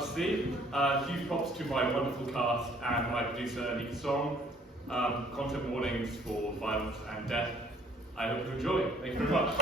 out to sea. Huge props to my wonderful cast and my producer, Annika Song. Content warnings for violence and death. I hope you enjoy. Thank you very much.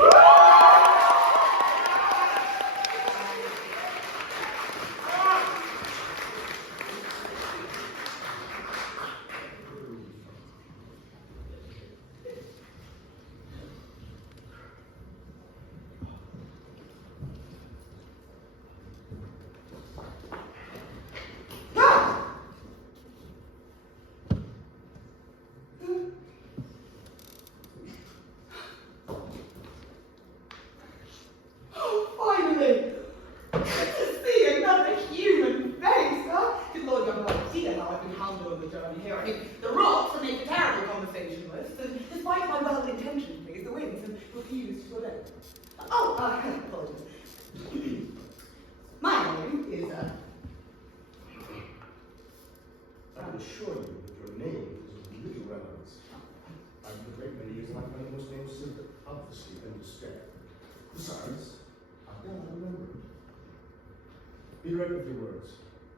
Be right with your words.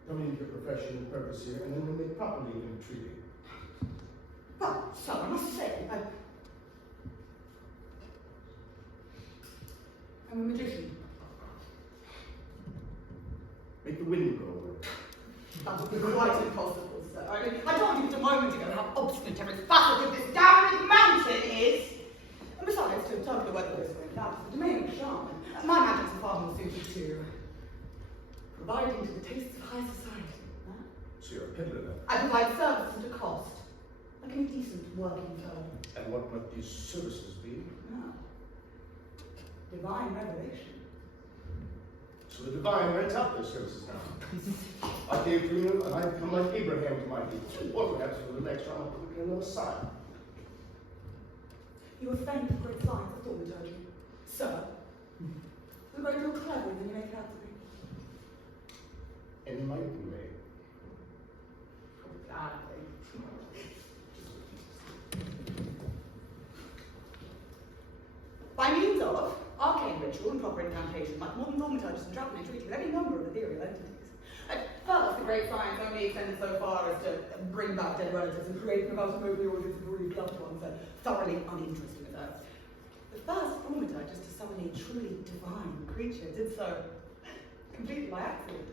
Tell me your profession and purpose here, and then we'll make properly entreaty. Well, so I must say, I'm a magician. Make the wind go away. That would be quite impossible, sir. I told you a moment ago how obstinate every facet of this damned mountain is. And besides, to tell the weather is going down, it's the domain of charm. My magics are far more suited to providing to the tastes of high society. Huh? So you're a peddler then? I provide service at a cost, like any decent working fellow. And what might these services be? Ah, divine revelation. So the divine rents out their services now. I came to you, and I become like Abraham to my people. Or perhaps a little extra on the other side. You are famed for great science, I thought we told you. Sir, you're a great deal cleverer than you make out to be. Enlighten me. Gladly. By means of arcane ritual and proper incantation, like modern thaumaturges and travel treaty with any number of ethereal entities. At first, the great science only extended so far as to bring back dead relatives and create an about the audience of bereaved loved ones, thoroughly uninterested with Earth. The first thaumaturgist to summon a truly divine creature did so completely by accident.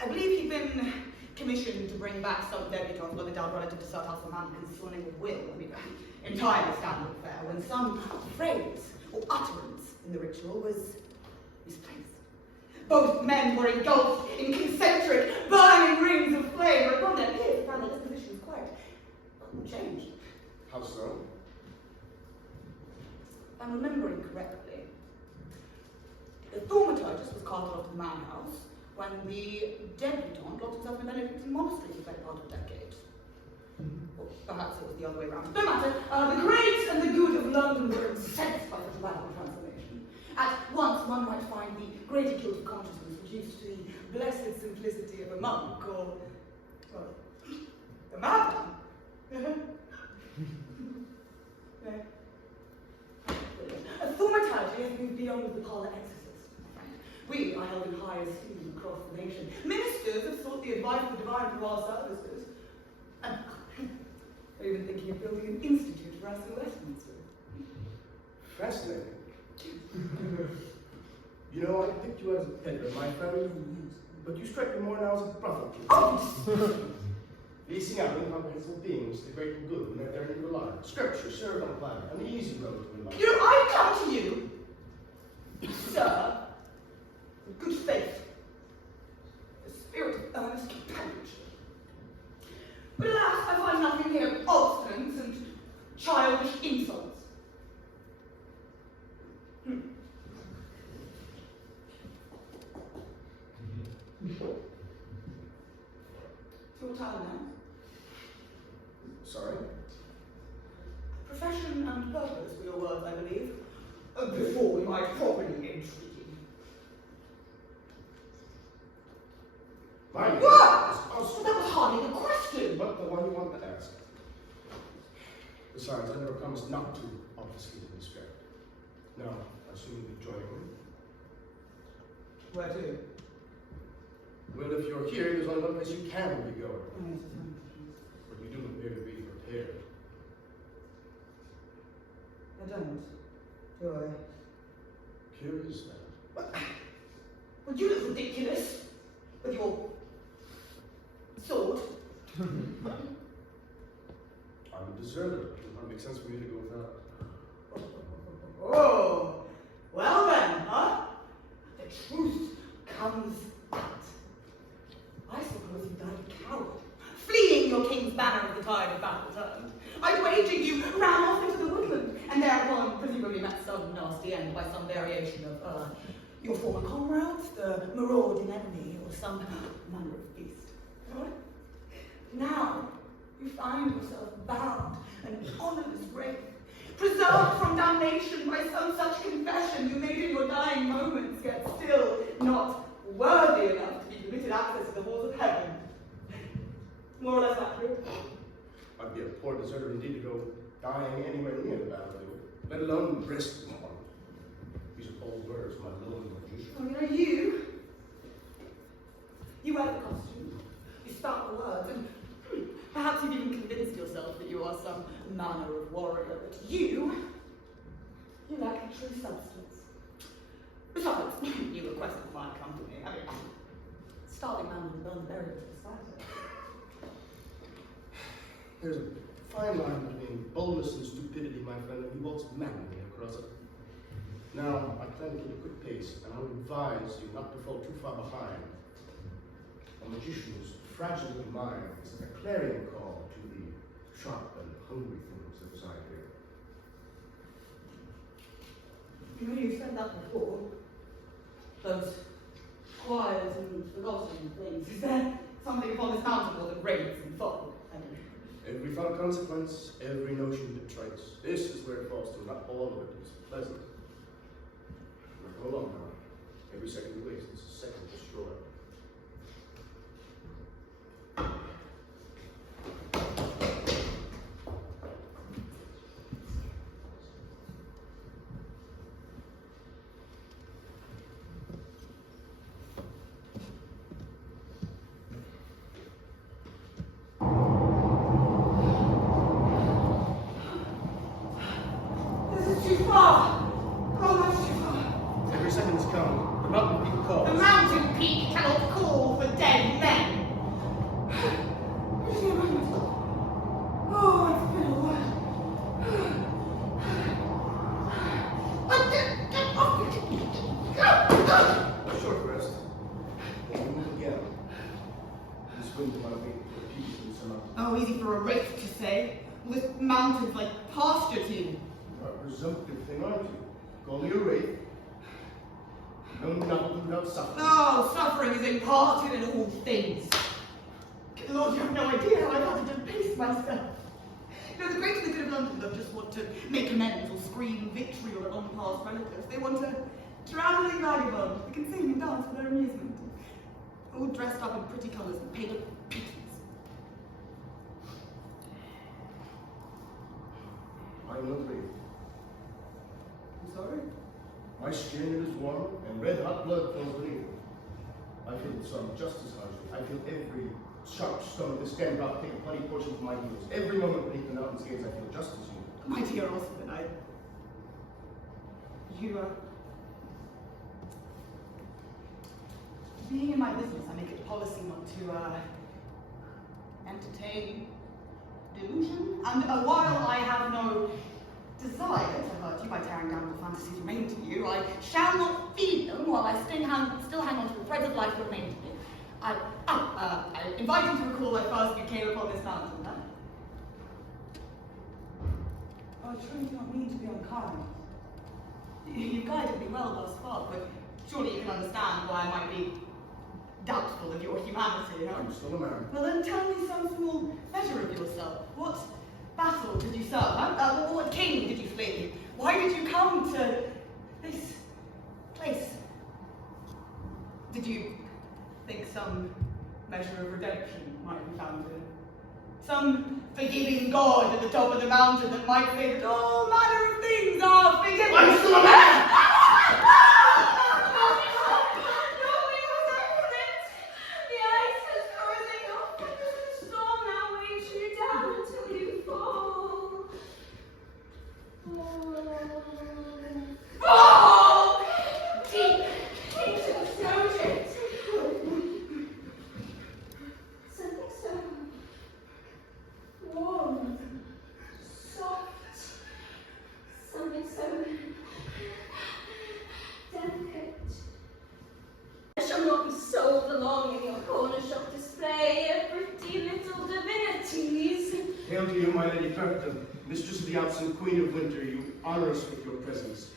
I believe he'd been commissioned to bring back some debutante with a dead relative to surpass a man concerning with will. I mean, entirely standard fare, when some phrase or utterance in the ritual was misplaced. Both men were engulfed in concentric, burning rings of flame, but upon their peers found their dispositions quite changed. How so? If I'm remembering correctly, the thaumaturgist was carted off to the manhouse when the debutante locked himself in a Benedictine monastery for the better part of a decade. Or perhaps it was the other way around. No matter, the great and the good of London were incensed by such a radical transformation. At once one might find the greater guilt of consciousness reduced to the blessed simplicity of a monk, or, well, a madman. A thaumaturgy has moved beyond the parlour exorcist, my friend. We are held in high esteem across the nation. Ministers have sought the advice of the divine for our services. And we're even thinking of building an institute for us in Westminster. Fascinating. You know, I picked you as a peddler, my friend, but you strike me more now as a prophet. Oh! Leasing out incomprehensible beings to great and good when they're there in the line. Scripture, served on a platter, an easy road to enlightenment. You know, I come to you, sir, with good faith, the spirit of earnest companionship. But alas, I find nothing here but obstinance and childish insults. Your time now. Sorry? Profession and purpose for your work, I believe, before we might properly entreaty. Mine. What? Oh, that was hardly the question. But the one you want to ask. Besides, I never promised not to obfuscate the script. Now, I assume you'll be joining me. Where to? Well, if you're here, there's only one place you can be going. But you do appear to be prepared. I don't, do I? Curious that. What? Well, you look ridiculous with your sword. I'm a deserter. It would make sense for me to go without. Oh, well then, huh? The truth comes out. I suppose you died a coward, fleeing your king's banner at the tide of battle turned. I wager you ran off into the woodland, and thereupon presumably met some nasty end by some variation of your former comrades, the marauding enemy, or some manner of beast. Right? Now you find yourself bound an honorless grave, preserved from damnation by some such confession you made in your dying moments, yet still not worthy enough to be permitted access to the halls of heaven. More or less accurate. I'd be a poor deserter indeed to go dying anywhere near the battlefield, let alone risk them on. These are bold words, my lone magician. Oh, you wear the costume, you spout the words, and perhaps you've even convinced yourself that you are some manner of warrior, but you lack true substance. Besides, you requested my company. I mean, starving man would burn the berry to the cider. There's a fine line between boldness and stupidity, my friend, and you waltz madly across it. Now, I plan to keep a quick pace, and I would advise you not to fall too far behind. A magician's fragile little mind is like a clarion call to the sharp and hungry things that reside here. You've said that before. Those quiet and forgotten things. Is there something upon this mountain more than raids and fog? Every thought consequence, every notion detritus. This is where it falls to, not all of it is pleasant. Now go along now. Every second you waste is a second destroyed. Oh, easy for a wraith to say, with mountains like pasture to you. You're a presumptive thing, aren't you? Call me a wraith. No nothing without suffering. Oh, suffering is imparted in all things. Lord, you have no idea how I've had to debase myself. You know, the great and the good of London don't just want to make amends or scream victory or on past relatives. They want a travelling vagabond who can sing and dance for their amusement. All dressed up in pretty colours and paid a pittance. I'm not wraith. I'm sorry? My skin is warm and red hot blood flows beneath it. I feel the sun just as harshly. I feel every sharp stone of this stand rock take a bloody portion from my heels. Every moment beneath the mountain scales I feel just as you. My dear Osmond, being in my business, I make it a policy not to entertain delusion. And while I have no desire to hurt you by tearing down the fantasies remain to you, I shall not feed them while I still hang on to the threads of life that remain to me. I invite you to recall when first you came upon this mountain. Huh? Oh, I truly do not mean to be unkind. You've guided me well thus far, but surely you can understand why I might be doubtful of your humanity, huh? I'm still a man. Well then tell me some small measure of yourself. What battle did you serve? Huh? What king did you flee? Why did you come to this place? Did you think some measure of redemption might be found in it? Some forgiving God at the top of the mountain that might say that all manner of things are forgiven. I'm still a man! Hail to you, my Lady Kirkton, Mistress of the Alps and Queen of Winter. You honor us with your presence.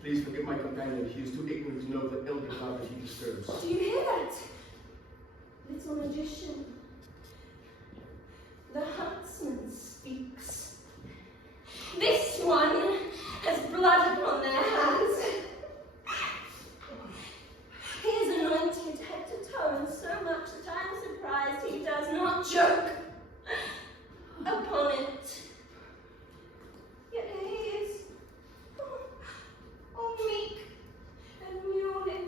Please forgive my companion. He is too ignorant to know the elder god that he disturbs. Do you hear that? Little magician. The huntsman speaks. This one has blood upon their hands. He is anointed head to toe, and so much that I am surprised he does not joke upon it. Yet he is all meek and mewing.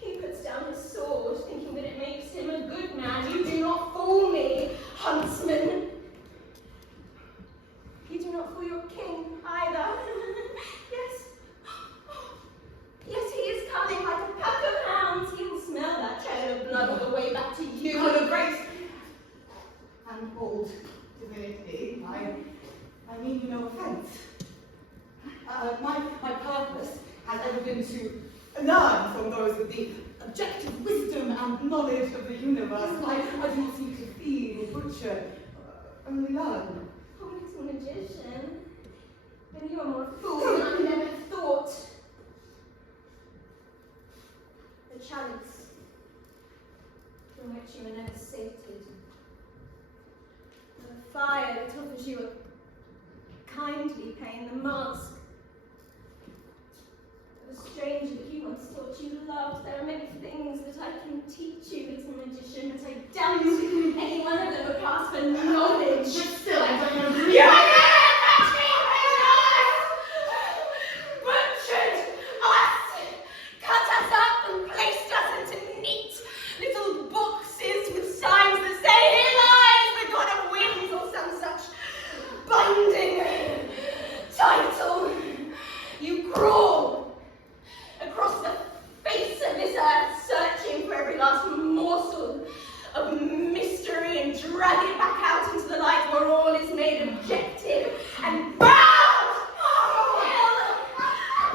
He puts down his sword, thinking that it makes him a good man. You do not fool me, huntsman. You do not fool your king either. Yes. Yes, he is coming like a pack of hounds. He will smell that trail of blood all the way back to you. Your grace and old divinity, I mean you no offence. My purpose has ever been to learn from those with the objective wisdom and knowledge of the universe. I do not seek to feed or butcher, only learn. Oh, little magician. Then you are more a fool than I never thought. The chalice from which you were never sated. The fire that offers you a kindly pain, the mask. The stranger that you once thought you loved. There are many things that I can teach you, little magician, but I doubt any one of them would pass for knowledge. But still, I don't know. You are butchered us, cut us up and placed us into neat little boxes with signs that say, "Here lies the god of winds," or some such binding title. You crawl across the face of this earth, searching for every last morsel of mystery and drag it back out into the light where all is made objective and bound.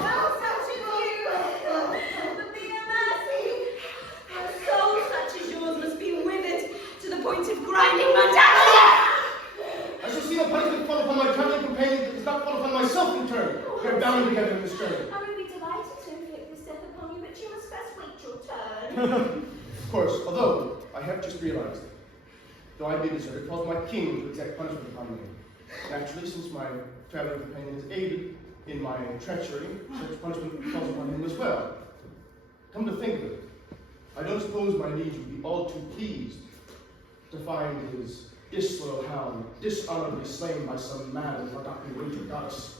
No such as you, but be a mercy. A soul such as yours must be withered to the point of grinding mortality. I shall see no punishment fall upon my traveling companion that does not fall upon myself in turn. We are bound together in this journey. I would be delighted to inflict this death upon you, but you must first wait your turn. Of course, although I have just realized, though I be deserted, it falls my king to exact punishment upon me. Naturally, since my traveling companion has aided in my treachery, such punishment falls upon him as well. Come to think of it, I don't suppose my liege would be all too pleased to find his disloyal hound dishonorably slain by some mad and forgotten winter goddess.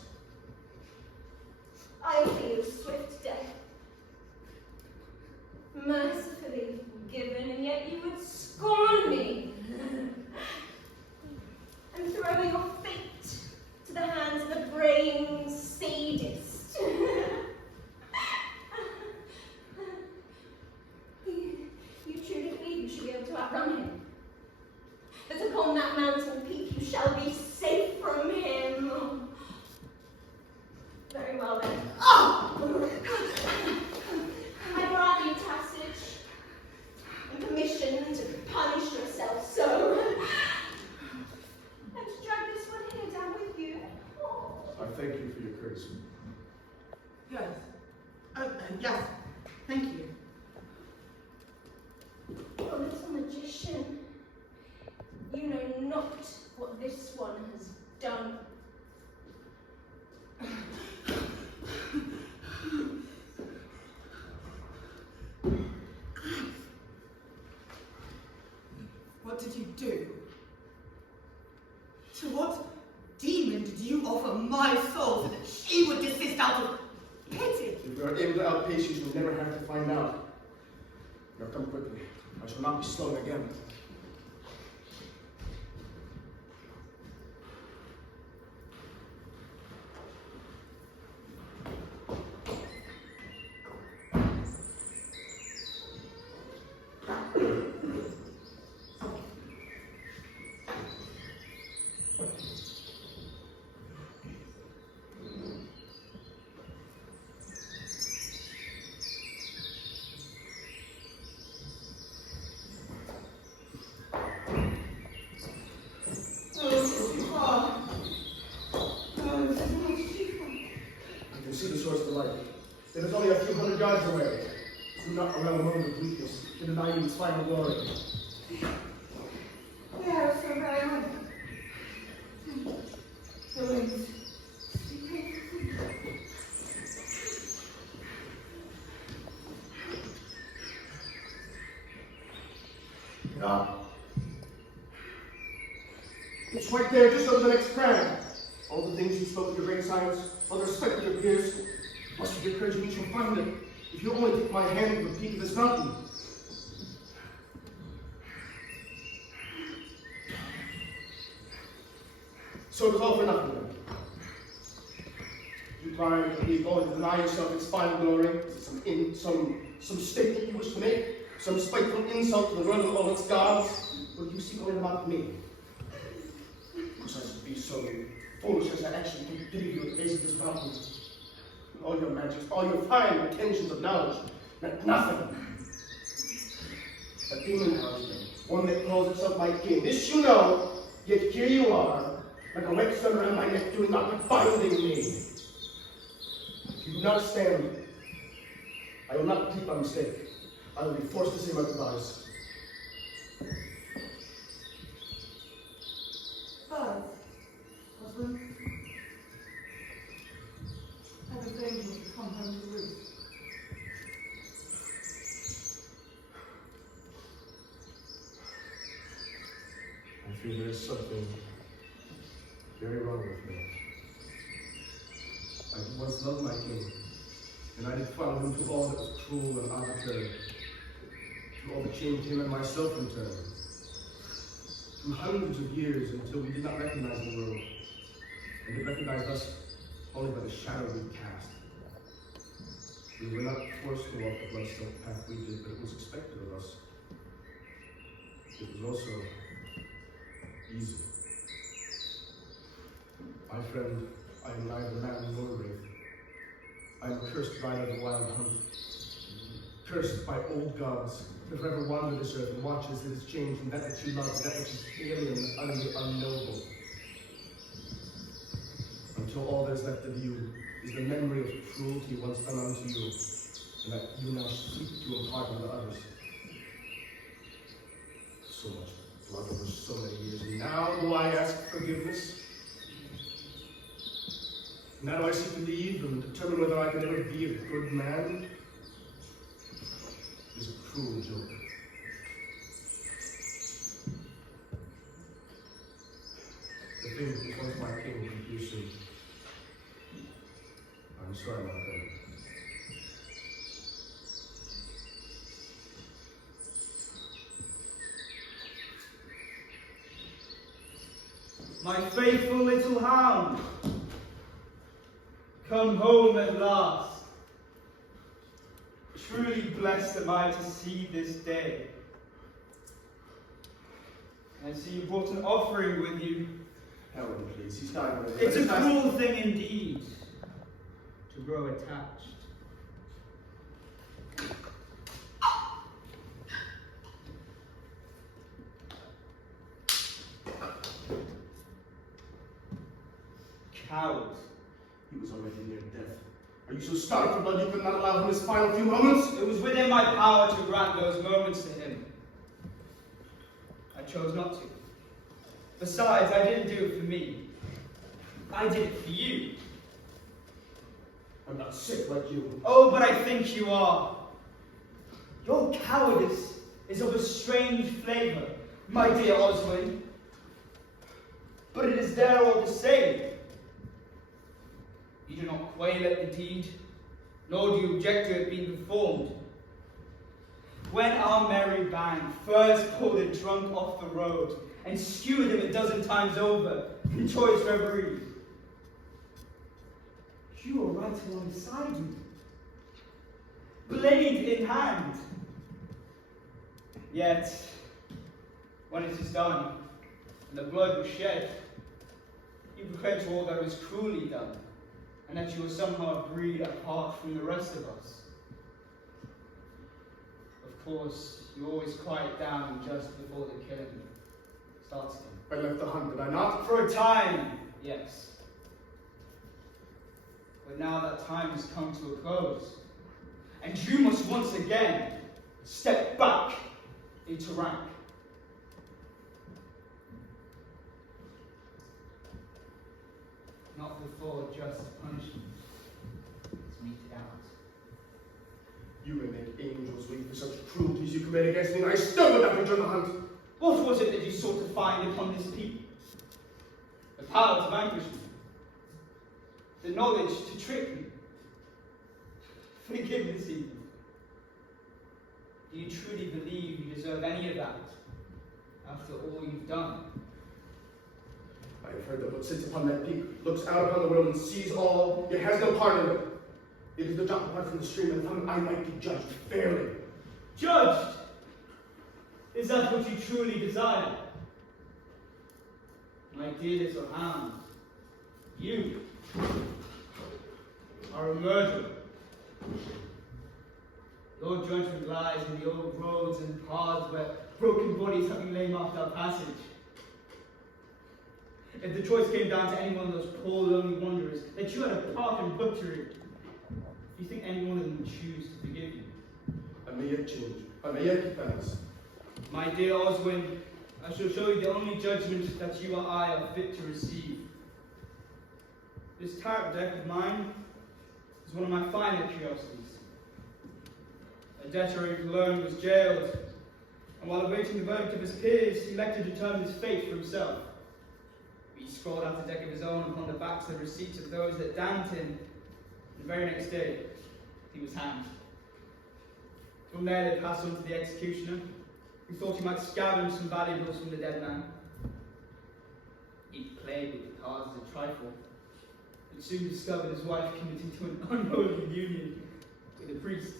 I offer you swift death, mercifully given, and yet you would scorn me and throw your fate to the hands of a braying sadist. You truly believe you should be able to outrun him? That upon that mountain peak you shall be safe from him? Very well then. Oh! I grant you passage and permission to punish yourself so. And to drag this one here down with you. Oh. I thank you for your courtesy. Yes. Yes. Thank you. Oh, little magician, you know not what this one has done. What did you do? To what demon did you offer my soul so that she would desist out of pity? If we are able to outpace you, you'll never have to find out. Now come quickly. I shall not be slow again. exaggerate. Do not allow a moment of weakness to deny you its final glory. We are so very well. The winds. Ah. It's right there, just over the next crag. All the things you spoke of your great science, all the respect of your peers, must have your courage and you shall find it. If you only take my hand from the peak of this mountain. So it was all for nothing then. You try to be going to deny yourself its final glory. Is it some statement you wish to make? Some spiteful insult to the realm of all its gods? Or do you seek only about me? Because I should be so foolish as to actually take pity you at the base of this mountain. All your magic, all your fine pretensions of knowledge, meant nothing. A demon husband, one that calls itself my king. This you know, yet here you are, like a wet stone around my neck, doing nothing but binding me. If you do not stand, I will not repeat my mistake. I will be forced to say my goodbyes. Father, husband, I was angels to come home to roost. I feel there is something very wrong with me. I once loved my king, and I did follow him to all that was cruel and arbitrary, to all that changed him and myself in turn. Through hundreds of years until we did not recognize the world, and it recognized us only by the shadow we cast. We were not forced to walk the blood-soaked path we did, but it was expected of us. It was also easy. My friend, I am neither man nor wraith. I am cursed by the wild hunt, cursed by old gods that forever wander this earth and watch as it is changed from that which you love to that which is alien and unknowable. Until all that is left of you is the memory of cruelty once done unto you, and that you now seek to impart unto others. So much blood over so many years, and now do I ask forgiveness? Now do I seek to leave and determine whether I can ever be a good man? It is a cruel joke. The thing that was my king will be here soon. I'm sorry, my friend. My faithful little hound, come home at last. Truly blessed am I to see this day. I see you brought an offering with you. Herelwin, please. He's dying already. It's a cruel thing indeed to grow attached. Coward. He was already near death. Are you so starved for blood you could not allow him his final few moments? It was within my power to grant those moments to him. I chose not to. Besides, I didn't do it for me. I did it for you. I'm not sick like you. Oh, but I think you are. Your cowardice is of a strange flavor, my dear Oswin. But it is there all the same. You do not quail at the deed, nor do you object to it being performed. When our merry band first pulled a drunk off the road and skewered him a dozen times over in choice reverie, you were right alongside me, blade in hand. Yet, when it is done, and the blood was shed, you regret all that was cruelly done, and that you were somehow a breed apart from the rest of us. Of course, you always quiet down just before the killing starts again. I left the hunt, did I not? For a time, yes. But now that time has come to a close, and you must once again step back into rank. Not before just punishment is meted out. You may make angels weep for such cruelties you commit against me, and I still would not return the hunt. What was it that you sought to find upon this people? The power to vanquish me. The knowledge to trick me. Forgiveness even. Do you truly believe you deserve any of that after all you've done? I have heard that what sits upon that peak looks out upon the world and sees all, yet has no part in it. It is the drop apart from the stream, and from it I might be judged fairly. Judged? Is that what you truly desire? My dear little hound, you are a murderer. Your judgment lies in the old roads and paths where broken bodies have been laid marked our passage. If the choice came down to any one of those poor lonely wanderers that you had a part in butchering, do you think any one of them would choose to forgive you? I may yet change. I may yet give thanks. My dear Oswin, I shall show you the only judgment that you or I are fit to receive. This tarot deck of mine is one of my finer curiosities. A debtor in Cologne was jailed, and while awaiting the verdict of his peers, he elected to determine his fate for himself. He scrawled out a deck of his own upon the backs of the receipts of those that damned him, and the very next day, he was hanged. From there, they passed on to the executioner, who thought he might scavenge some valuables from the dead man. He played with the cards as a trifle, but soon discovered his wife committing to an unholy union with a priest.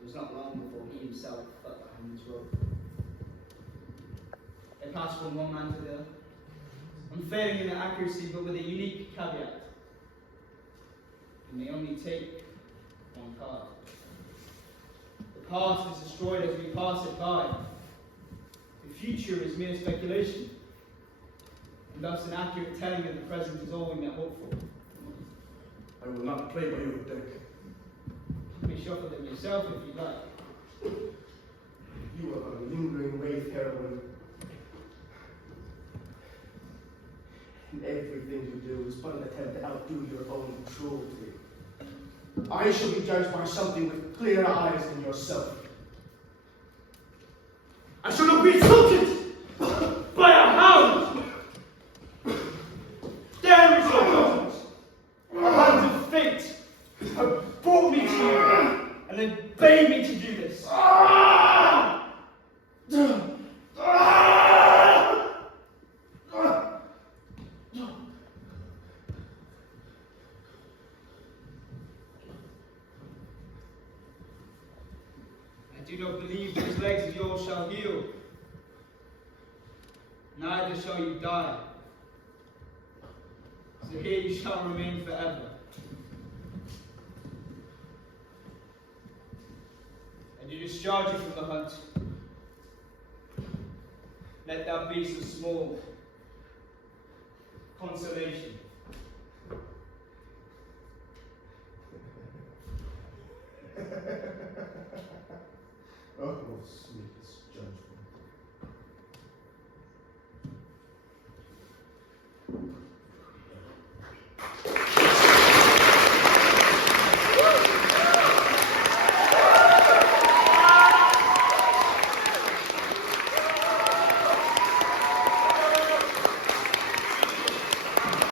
It was not long before he himself fell behind his rope. They passed from one man to the other, unfailing in their accuracy, but with a unique caveat. You may only take one card. The past is destroyed as we pass it by. The future is mere speculation, and thus an accurate telling of the present is all we may hope for. I will not play by your deck. You may shuffle them yourself if you like. You are on a lingering wraith, Herelwin. And everything you do is but an attempt to outdo your own cruelty. I shall be judged by something with clearer eyes than yourself. I shall not be insulted by a hound! There is your judgment! A hound of fate have brought me to you and then bade me to do this. I do not believe those legs of yours shall heal, neither shall you die. So here you shall remain forever. And to discharge you from the hunt, let that be so small consolation. Oh, sweetest judgment.